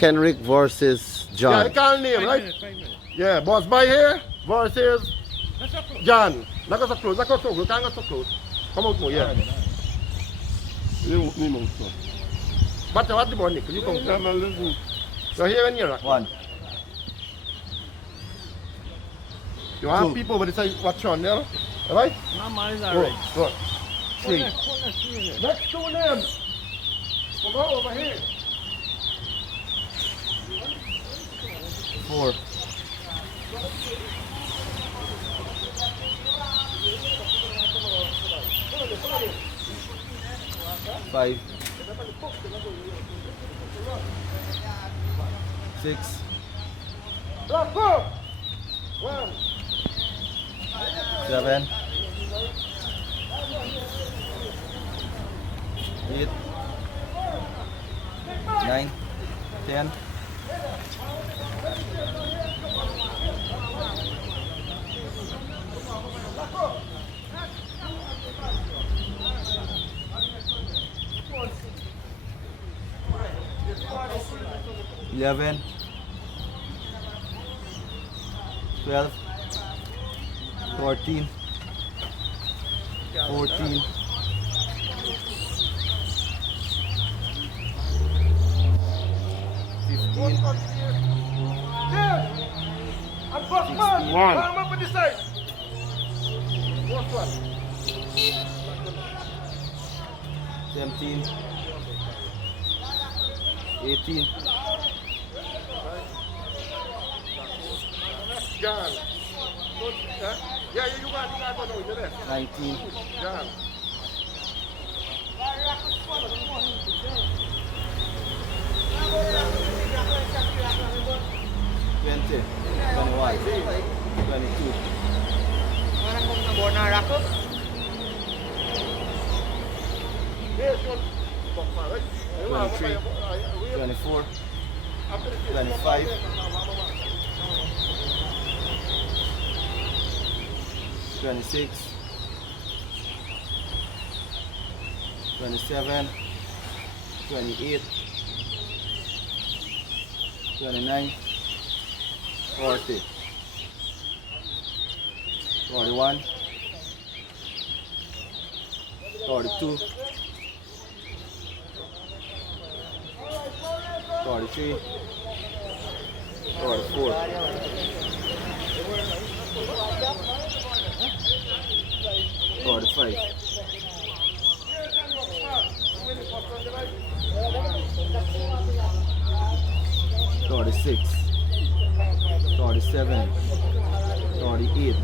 Kenrick versus Yeah, John. you call name, right? 5 minutes. Yeah, boss by here versus John. Not go so close, not go so close, can't go so close. Come out more, yeah. You move so. But what the bonnet? You come. So here and here. 1. You have 2. people with the watch on there, alright? No, man, it's Go, alright. go. 3. Next. Next two names. Come on over here. 4. 5. 6. Lock up. 1. 7. 8. 9. 10. 11. 12. 14. 14. 15. I'm first man. 1. Come up with this side. First one. 17. 18. John. Yeah, you got one over there. 19. John. 20. 21. 22. Mana kung nabona ako? Here's one. 23. 24. 25. 26. 27. 28. 29. 40. 41. 42. 43. 44. 45. 46. 47. 48.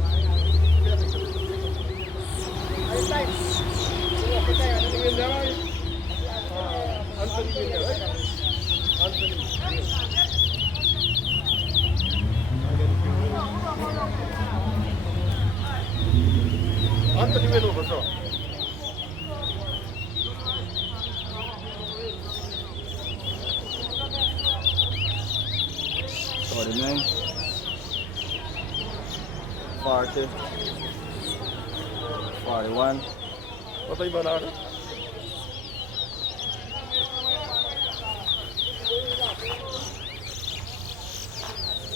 49. 40. 41. What are you about now?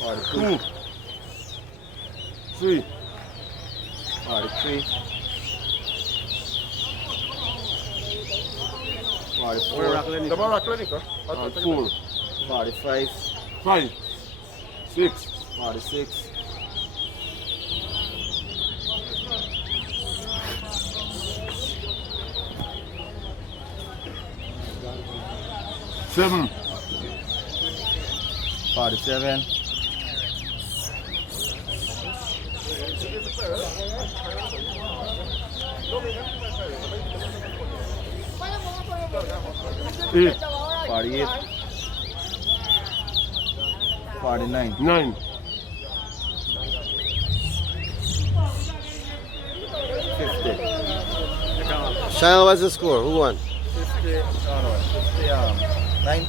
42. 3. 43. 44. The Mara Clinic, huh? 4. 45. 5. 6. 46. 7. 47. 8. 48. 49. 9. 50. Shine, what's the score? Who won? 50, 9.